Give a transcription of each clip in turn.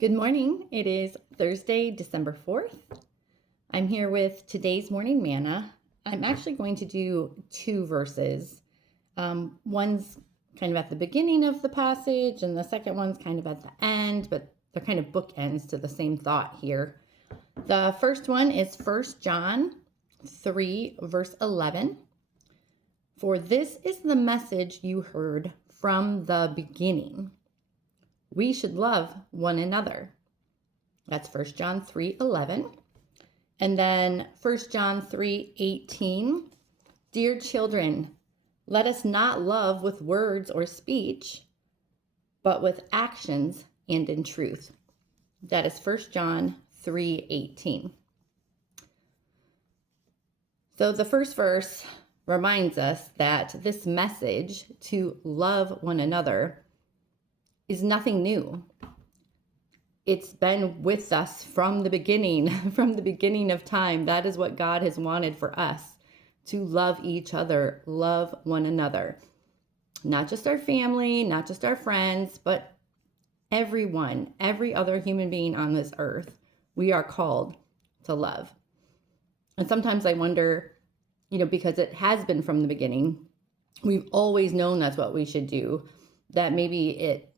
Good morning. It is Thursday, December 4th. I'm here with today's morning manna. I'm actually going to do two verses. One's kind of at the beginning of the passage, and the second one's kind of at the end, but they're kind of bookends to the same thought here. The first one is 1 John 3, verse 11. For this is the message you heard from the beginning. We should love one another. That's 1 John 3:11. And then 1 John 3:18. Dear children, let us not love with words or speech, but with actions and in truth. That is 1 John 3:18. So the first verse reminds us that this message to love one another is nothing new. It's been with us from the beginning, from the beginning of time. That is what God has wanted for us, to love each other, love one another. Not just our family, not just our friends, but everyone, every other human being on this earth, we are called to love. And sometimes I wonder, because it has been from the beginning, we've always known that's what we should do, that maybe it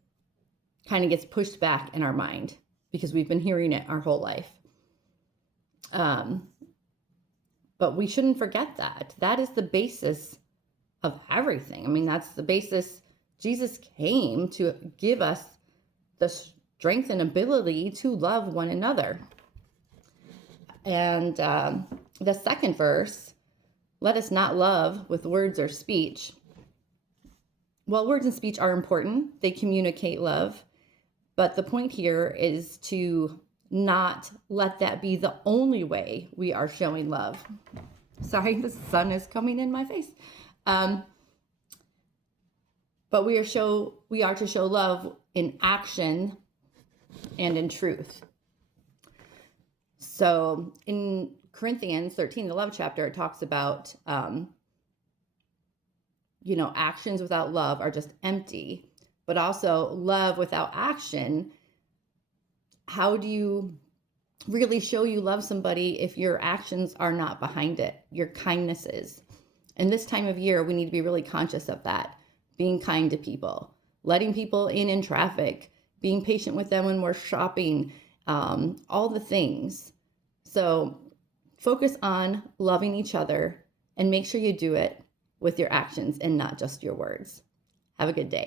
kind of gets pushed back in our mind because we've been hearing it our whole life. But we shouldn't forget that. That is the basis of everything. I mean, that's the basis. Jesus came to give us the strength and ability to love one another. And the second verse, let us not love with words or speech. Well, words and speech are important. They communicate love. But the point here is to not let that be the only way we are showing love. Sorry, the sun is coming in my face. But we are to show love in action and in truth. So in Corinthians 13, the love chapter, it talks about, actions without love are just empty. But also love without action. How do you really show you love somebody if your actions are not behind it, your kindness is? And this time of year, we need to be really conscious of that. Being kind to people, letting people in traffic, being patient with them when we're shopping, all the things. So focus on loving each other and make sure you do it with your actions and not just your words. Have a good day.